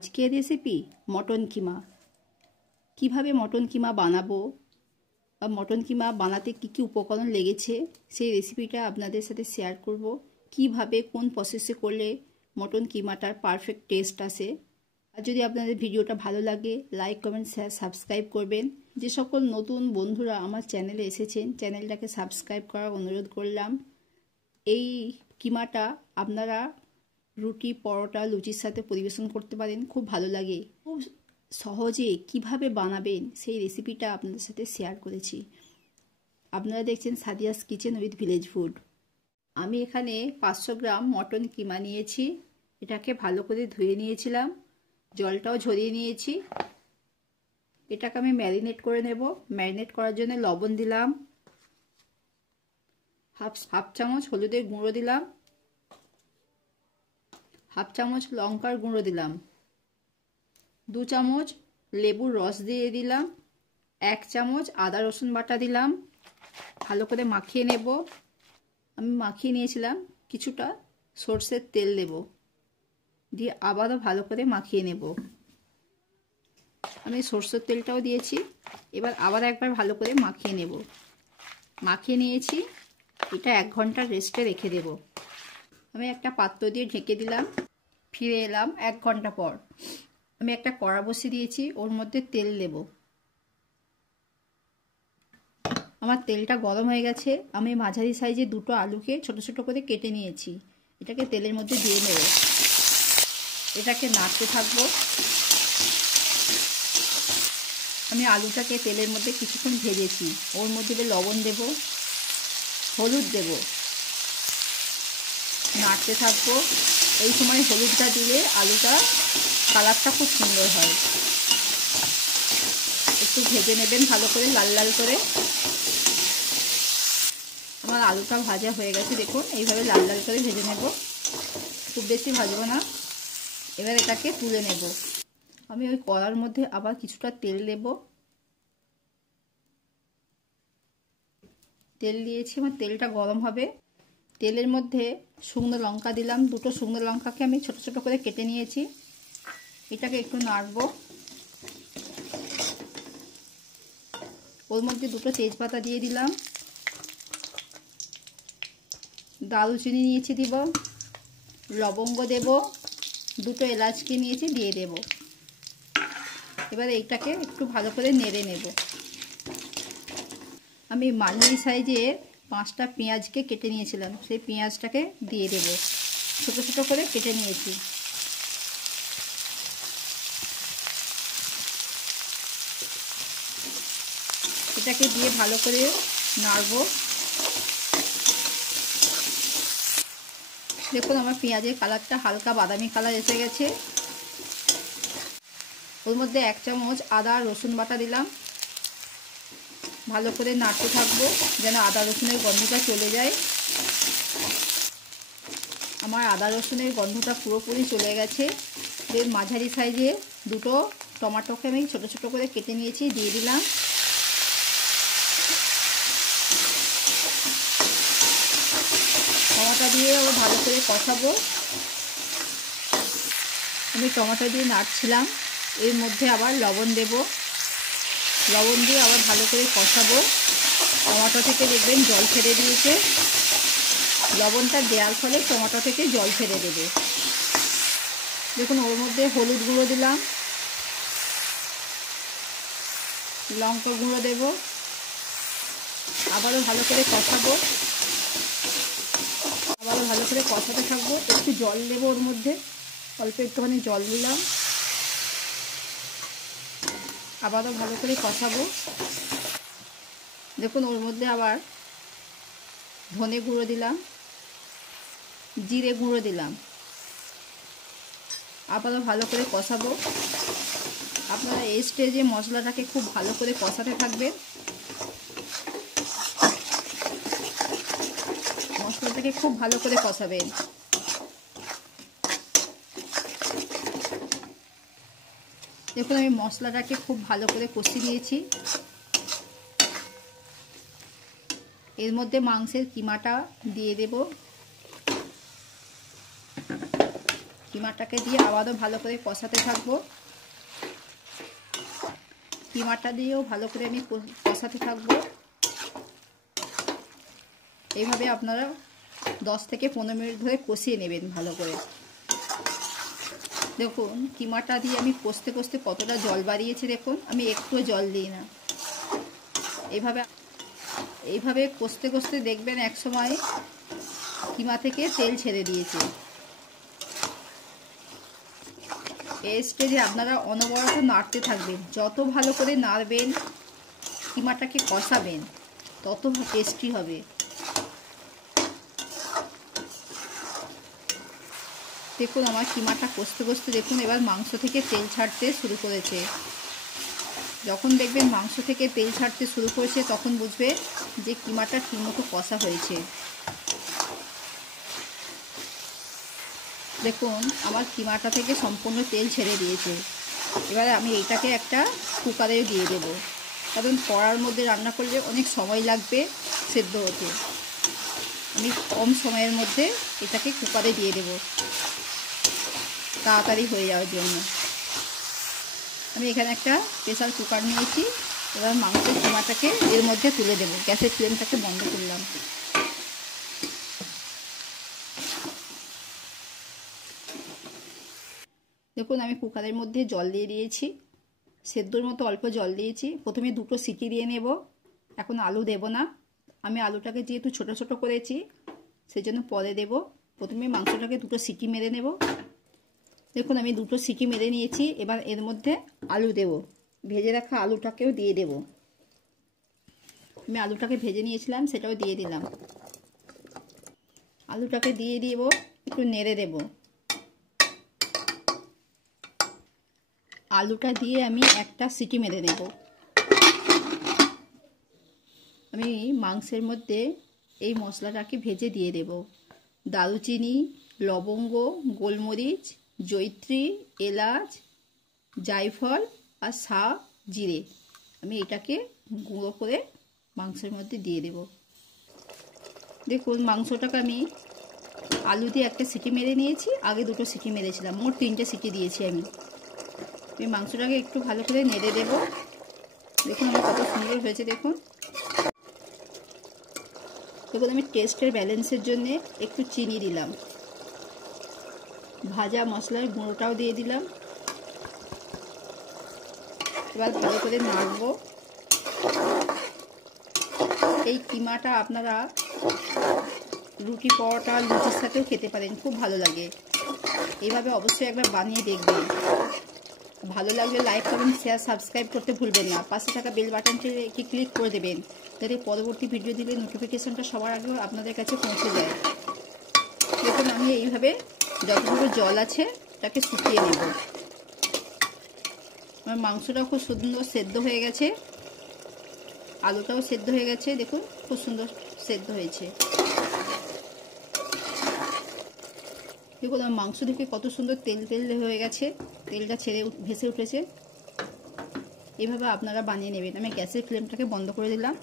আজকের recipe mutton কিমা। কিভাবে mutton কিমা বানাবো বা মটন কিমা বানাতে কি কি উপকরণ লেগেছে সেই রেসিপিটা আপনাদের সাথে শেয়ার করব। কিভাবে কোন প্রসেসে করলে মটন কিমাটার পারফেক্ট টেস্ট আসে। আর যদি আপনাদের ভিডিওটা ভালো লাগে লাইক কমেন্ট শেয়ার সাবস্ক্রাইব করবেন। যে সকল নতুন বন্ধুরা আমার চ্যানেলে এসেছেন চ্যানেলটাকে সাবস্ক্রাইব করার অনুরোধ করলাম। এই কিমাটা আপনারা রুটি পরোটা লুচির সাথে পরিবেশন করতে পারেন, খুব ভালো লাগে। খুব সহজে কিভাবে বানাবেন সেই রেসিপিটা আপনাদের সাথে শেয়ার করেছি। আপনারা দেখছেন Sadia's kitchen with village food. আমি এখানে 500 গ্রাম মটন কিমা নিয়েছি। এটাকে ভালো করে ধুয়ে নিয়েছিলাম, জলটাও ঝরিয়ে নিয়েছি। এটাকে আমি ম্যারিনেট করে নেব। ম্যারিনেট করার জন্য লবণ দিলাম, হাফ চামচ হলুদের গুঁড়ো দিলাম, হাফ চামচ লঙ্কার গুঁড়ো দিলাম, 2 চামচ লেবুর রস দিয়ে দিলাম, 1 চামচ আদা রসুন বাটা দিলাম। ভালো করে মাখিয়ে নেব। আমি মাখিয়ে নিয়েছিলাম, কিছুটা সরষের তেল দেব, দিয়ে আবারও ভালো করে মাখিয়ে নেব। আমি সরষের তেলটাও দিয়েছি, এবার আবার একবার ভালো করে মাখিয়ে নেব। মাখিয়ে নিয়েছি, এটা 1 ঘন্টা রেস্টে রেখে দেব। আমি একটা পাত্র দিয়ে ঢেকে দিলাম। ফিরে এলাম 1 ঘন্টা পর। আমি একটা কড়া বসিয়ে দিয়েছি, ওর মধ্যে তেল দেব। আমার তেলটা গরম হয়ে গেছে। আমি মাঝারি সাইজে 2টো আলুকে ছোট ছোট করে কেটে নিয়েছি। এটাকে তেলের মধ্যে দিয়ে নেব। এটাকে নাড়তে থাকবো। আমি আলুটাকে তেলের মধ্যে কিছুক্ষণ ভেজেছি। ওর মধ্যে লবণ দেব, হলুদ দেব, নাড়তে থাকবো। এই সময় হলুদটা দিলে আলুটা কালারটা খুব সুন্দর হয়। একটু ভেজে নেবেন ভালো করে, লাল লাল করে। আমার আলুটা ভাজা হয়ে গেছে, দেখুন এইভাবে লাল লাল করে ভেজে নেব। খুব বেশি ভাজবো না। এবার এটাকে তুলে নেব। আমি ওই কড়ার মধ্যে আবার কিছুটা তেল দেব। তেল দিয়েছি, আমার তেলটা গরম হবে। তেলের মধ্যে শুকনো লঙ্কা দিলাম। 2টো শুকনো লঙ্কাকে আমি ছোট ছোট করে কেটে নিয়েছি। এটাকে একটু নাড়বো। ওর মধ্যে 2টো তেজপাতা দিয়ে দিলাম, দারুচিনি নিয়েছি দিব, লবঙ্গ দেব, 2টো এলাচকে নিয়েছি দিয়ে দেব। এবার এইটাকে একটু ভালো করে নেড়ে নেব। আমি মাঝারি সাইজে 5টা পেঁয়াজকে কেটে নিয়েছিলাম, সেই পেঁয়াজটাকে দিয়ে দেব। ছোট ছোট করে কেটে নিয়েছি। এটাকে দিয়ে ভালো করে নাড়বো। দেখুন আমার পেঁয়াজের কালারটা হালকা বাদামি কালার এসে গেছে। ওর মধ্যে 1 চামচ আদা রসুন বাটা দিলাম। ভালো করে নাড়তে থাকবো যেন আদা রসুনের গন্ধটা চলে যায়। আমার আদা রসুনের গন্ধটা পুরোপুরি চলে গেছে। এর মাঝারি সাইজে 2টো টমেটোকে আমি ছোট ছোট করে কেটে নিয়েছি, দিয়ে দিলাম। টমেটো দিয়ে আবার ভালো করে কষাবো। আমি টমেটো দিয়ে নাড়ছিলাম, এর মধ্যে আবার লবণ দেব। লবণ দিয়ে আবার ভালো করে কষাবো। টমেটো থেকে দেখবেন জল ছেড়ে দিয়েছে। লবণটা দেওয়ার ফলে টমেটো থেকে জল ছেড়ে দেবে। দেখুন ওর মধ্যে হলুদ গুঁড়ো দিলাম, লঙ্কা গুঁড়ো দেব। আবারও ভালো করে কষাবো। আবারও ভালো করে কষাতে থাকবো। একটু জল দেবো ওর মধ্যে, অল্প একটুখানি জল দিলাম। আবারও ভালো করে কষাবো। দেখুন ওর মধ্যে আবার ধনে গুঁড়ো দিলাম, জিরে গুঁড়ো দিলাম। আবারও ভালো করে কষাবো। আপনারা এই স্টেজে মশলাটাকে খুব ভালো করে কষাতে থাকবেন। মশলাটাকে খুব ভালো করে কষাবেন। দেখুন আমি মশলাটাকে খুব ভালো করে কষিয়ে নিয়েছি। এর মধ্যে মাংসের কিমাটা দিয়ে দেব। কিমাটাকে দিয়ে আবারও ভালো করে কষাতে থাকবো। কিমাটা দিয়েও ভালো করে আমি কষাতে থাকবো। এইভাবে আপনারা 10 থেকে 15 মিনিট ধরে কষিয়ে নেবেন ভালো করে। দেখুন কিমাটা দিয়ে আমি কষতে কষতে কতটা জল বাড়িয়েছি, দেখুন আমি একটুও জল দিই না। এইভাবে কষতে কষতে দেখবেন এক সময় কিমা থেকে তেল ছেড়ে দিয়েছে। এই স্টেজে আপনারা অনবরত নাড়তে থাকবেন। যত ভালো করে নাড়বেন, কিমাটাকে কষাবেন, তত টেস্টি হবে। দেখুন আমার কিমাটা কষতে কষতে দেখুন এবার মাংস থেকে তেল ছাড়তে শুরু করেছে। যখন দেখবেন মাংস থেকে তেল ছাড়তে শুরু করেছে তখন বুঝবে যে কিমাটা ঠিকমতো কষা হয়েছে। দেখুন আমার কিমাটা থেকে সম্পূর্ণ তেল ছেড়ে দিয়েছে। এবারে আমি এইটাকে একটা কুকারে দিয়ে দেব, কারণ কড়ার মধ্যে রান্না করলে অনেক সময় লাগবে সেদ্ধ হতে। আমি কম সময়ের মধ্যে এটাকে কুকারে দিয়ে দেব তাড়াতাড়ি হয়ে যাওয়ার জন্য। আমি এখানে একটা প্রেসার কুকার নিয়েছি। এবার মাংসের কিমাটাকে এর মধ্যে তুলে দেব। গ্যাসের ফ্লেমটাকে বন্ধ করলাম। দেখুন আমি কুকারের মধ্যে জল দিয়ে দিয়েছি, সেদ্ধর মতো অল্প জল দিয়েছি। প্রথমে 2টো সিটি দিয়ে নেব। এখন আলু দেব না, আমি আলুটাকে যেহেতু ছোট ছোট করেছি সেজন্য পরে দেব। প্রথমে মাংসটাকে 2টো সিটি মেরে নেব। দেখুন আমি 2টো সিটি মেরে নিয়েছি। এবার এর মধ্যে আলু দেব, ভেজে রাখা আলুটাকেও দিয়ে দেব। আমি আলুটাকে ভেজে নিয়েছিলাম সেটাও দিয়ে দিলাম। আলুটাকে দিয়ে দেব, একটু নেড়ে দেব। আলুটা দিয়ে আমি একটা সিটি মেরে নেব। আমি মাংসের মধ্যে এই মশলাটাকে ভেজে দিয়ে দেব। দারুচিনি, লবঙ্গ, গোলমরিচ, জয়িত্রী, এলাচ, জায়ফল আর জিরে আমি এটাকে গুঁড়ো করে মাংসের মধ্যে দিয়ে দেব। দেখুন মাংসটাকে আমি আলু দিয়ে একটা সিটি মেরে নিয়েছি, আগে 2টো সিটি মেরেছিলাম, মোট 3টে সিটি দিয়েছি আমি। মাংসটাকে একটু ভালো করে নেড়ে দেব। দেখুন আমার কত সুন্দর হয়েছে। দেখুন আমি টেস্টের ব্যালেন্সের জন্য একটু চিনি দিলাম, ভাজা মশলার গুঁড়োটাও দিয়ে দিলাম। এবার ভালো করে নাড়ব। এই কিমাটা আপনারা রুটি, পরোটা, লুচির সাথেও খেতে পারেন, খুব ভালো লাগে। এইভাবে অবশ্যই একবার বানিয়ে দেখবেন। ভালো লাগলে লাইক, কমেন্ট, শেয়ার, সাবস্ক্রাইব করতে ভুলবেন না। পাশে থাকা বেল বাটনটি ক্লিক করে দেবেন, যাতে পরবর্তী ভিডিও দিলে নোটিফিকেশনটা সবার আগে আপনাদের কাছে পৌঁছে যায়। দেখুন আমি এইভাবে যতটুকু জল আছে তাকে শুকিয়ে নেব। আমার মাংসটাও খুব সুন্দর সেদ্ধ হয়ে গেছে, আলুটাও সেদ্ধ হয়ে গেছে। দেখুন খুব সুন্দর সেদ্ধ হয়েছে। দেখুন আমার মাংস থেকে কত সুন্দর তেল তেল হয়ে গেছে, তেলটা ছেড়ে ভেসে উঠেছে। এইভাবে আপনারা বানিয়ে নেবেন। আমি গ্যাসের ফ্লেমটাকে বন্ধ করে দিলাম।